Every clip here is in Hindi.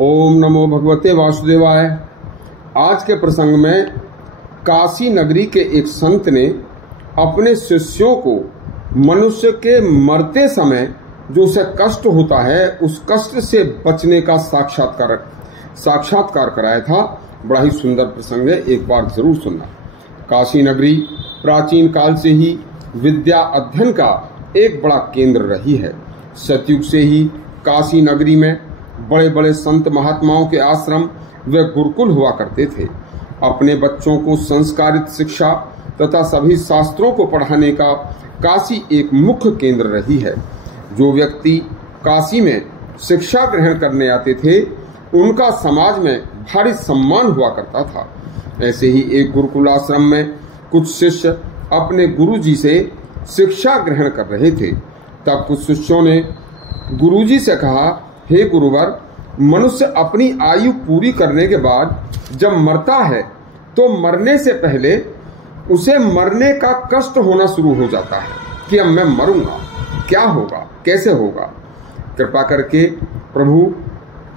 ओम नमो भगवते वासुदेवाय। आज के प्रसंग में काशी नगरी के एक संत ने अपने शिष्यों को मनुष्य के मरते समय जो उसे कष्ट होता है उस कष्ट से बचने का साक्षात्कार कराया था। बड़ा ही सुंदर प्रसंग है, एक बार जरूर सुनना। काशी नगरी प्राचीन काल से ही विद्या अध्ययन का एक बड़ा केंद्र रही है। सतयुग से ही काशी नगरी में बड़े बड़े संत महात्माओं के आश्रम व गुरुकुल हुआ करते थे। अपने बच्चों को संस्कारित शिक्षा तथा सभी शास्त्रों को पढ़ाने का काशी एक मुख्य केंद्र रही है। जो व्यक्ति काशी में शिक्षा ग्रहण करने आते थे उनका समाज में भारी सम्मान हुआ करता था। ऐसे ही एक गुरुकुल आश्रम में कुछ शिष्य अपने गुरुजी से शिक्षा ग्रहण कर रहे थे। तब कुछ शिष्यों ने गुरुजी से कहा, हे गुरुवर, मनुष्य अपनी आयु पूरी करने के बाद जब मरता है तो मरने से पहले उसे मरने का कष्ट होना शुरू हो जाता है कि अब मैं मरूंगा, क्या होगा, कैसे होगा। कृपा करके प्रभु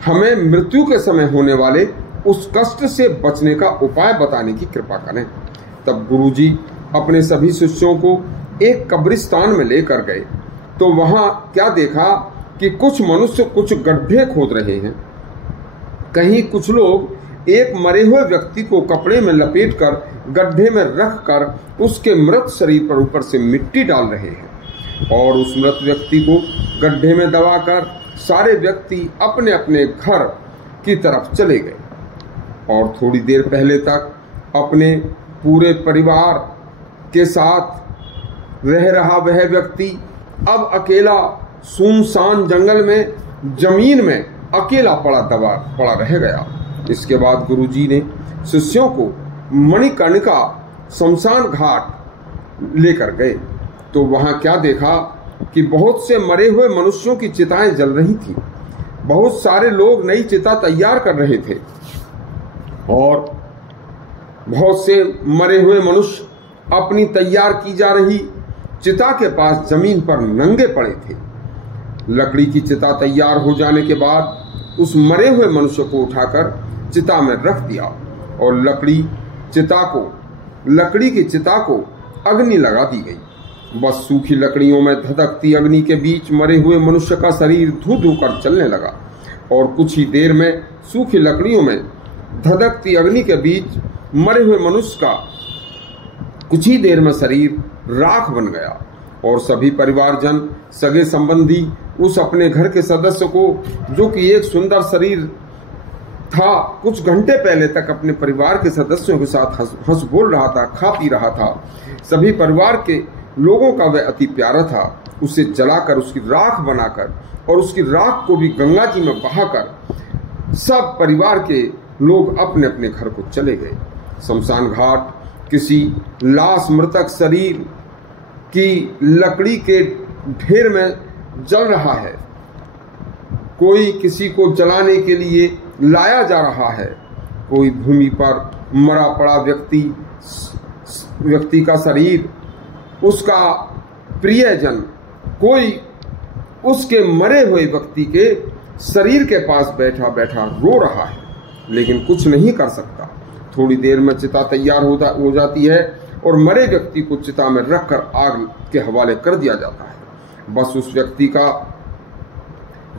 हमें मृत्यु के समय होने वाले उस कष्ट से बचने का उपाय बताने की कृपा करें। तब गुरुजी अपने सभी शिष्यों को एक कब्रिस्तान में लेकर गए तो वहां क्या देखा कि कुछ मनुष्य कुछ गड्ढे खोद रहे हैं। कहीं कुछ लोग एक मरे हुए व्यक्ति को कपड़े में लपेटकर गड्ढे में रखकर उसके मृत शरीर पर ऊपर से मिट्टी डाल रहे हैं और उस मृत व्यक्ति को गड्ढे में दबाकर सारे व्यक्ति अपने अपने घर की तरफ चले गए। और थोड़ी देर पहले तक अपने पूरे परिवार के साथ रह रहा वह व्यक्ति अब अकेला सुनसान जंगल में जमीन में अकेला पड़ा रह गया। इसके बाद गुरुजी ने शिष्यों को मणिकर्णिका शमशान घाट लेकर गए तो वहां क्या देखा कि बहुत से मरे हुए मनुष्यों की चिताएं जल रही थी। बहुत सारे लोग नई चिता तैयार कर रहे थे और बहुत से मरे हुए मनुष्य अपनी तैयार की जा रही चिता के पास जमीन पर नंगे पड़े थे। लकड़ी की चिता तैयार हो जाने के बाद उस मरे हुए मनुष्य को उठाकर चिता में रख दिया और लकड़ी की चिता को अग्नि लगा दी गई। बस सूखी लकड़ियों में धधकती अग्नि के बीच मरे हुए मनुष्य का शरीर धू धू कर चलने लगा और कुछ ही देर में सूखी लकड़ियों में धधकती अग्नि के बीच मरे हुए मनुष्य का कुछ ही देर में शरीर राख बन गया और सभी परिवारजन, सगे संबंधी उस अपने घर के सदस्य को, जो कि एक सुंदर शरीर था, कुछ घंटे पहले तक अपने परिवार के सदस्यों के साथ हंस बोल रहा था, खा पी रहा था, सभी परिवार के लोगों का वह अति प्यारा था, उसे जलाकर उसकी राख बनाकर और उसकी राख को भी गंगा जी में बहाकर सब परिवार के लोग अपने अपने घर को चले गए। शमशान घाट किसी लाश मृतक शरीर की लकड़ी के ढेर में जल रहा है। कोई किसी को जलाने के लिए लाया जा रहा है। कोई भूमि पर मरा पड़ा व्यक्ति का शरीर, उसका प्रियजन, कोई उसके मरे हुए व्यक्ति के शरीर के पास बैठा बैठा रो रहा है लेकिन कुछ नहीं कर सकता। थोड़ी देर में चिता तैयार हो जाती है और मरे व्यक्ति को चिता में रखकर आग के हवाले कर दिया जाता है। बस उस व्यक्ति का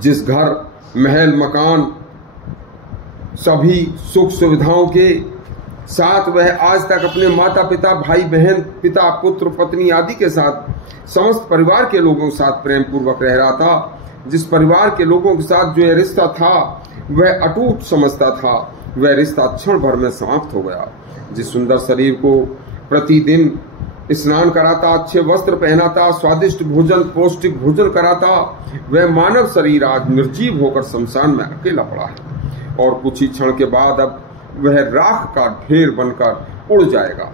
जिस घर, महल, मकान, सभी सुख सुविधाओं के साथ वह आज तक अपने माता पिता, भाई बहन, पिता, पुत्र, पत्नी आदि के साथ समस्त परिवार के लोगों के साथ प्रेम पूर्वक रह रहा था, जिस परिवार के लोगों के साथ जो रिश्ता था वह अटूट समझता था, वह रिश्ता क्षण भर में समाप्त हो गया। जिस सुंदर शरीर को प्रतिदिन स्नान कराता, अच्छे वस्त्र पहनाता, स्वादिष्ट भोजन, पौष्टिक भोजन कराता, वह मानव शरीर आज निर्जीव होकर शमशान में अकेला पड़ा है और कुछ ही क्षण के बाद अब वह राख का ढेर बनकर उड़ जाएगा।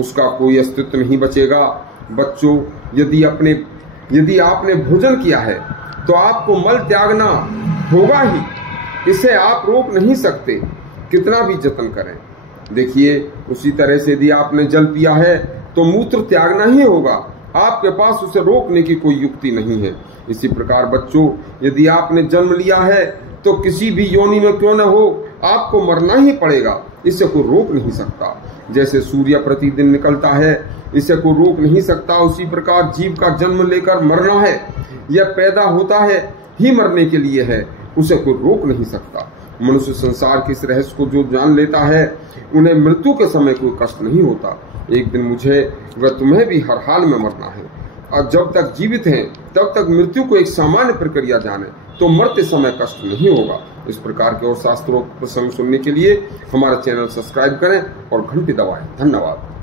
उसका कोई अस्तित्व नहीं बचेगा। बच्चों, यदि आपने भोजन किया है तो आपको मल त्यागना होगा ही, इसे आप रोक नहीं सकते कितना भी जतन करें। देखिए, उसी तरह से यदि आपने जल पिया है तो मूत्र त्यागना ही होगा, आपके पास उसे रोकने की कोई युक्ति नहीं है। इसी प्रकार बच्चों, यदि आपने जन्म लिया है तो तो किसी भी योनि में क्यों न हो आपको मरना ही पड़ेगा, इसे कोई रोक नहीं सकता। जैसे सूर्य प्रतिदिन निकलता है, इसे कोई रोक नहीं सकता, उसी प्रकार जीव का जन्म लेकर मरना है, यह पैदा होता है ही मरने के लिए है, उसे कोई रोक नहीं सकता। मनुष्य संसार के इस रहस्य को जो जान लेता है, उन्हें मृत्यु के समय कोई कष्ट नहीं होता। एक दिन मुझे व तुम्हें भी हर हाल में मरना है, और जब तक जीवित हैं तब तक मृत्यु को एक सामान्य प्रक्रिया जाने तो मरते समय कष्ट नहीं होगा। इस प्रकार के और शास्त्रों प्रसंग सुनने के लिए हमारा चैनल सब्सक्राइब करें और घंटी दबाएं। धन्यवाद।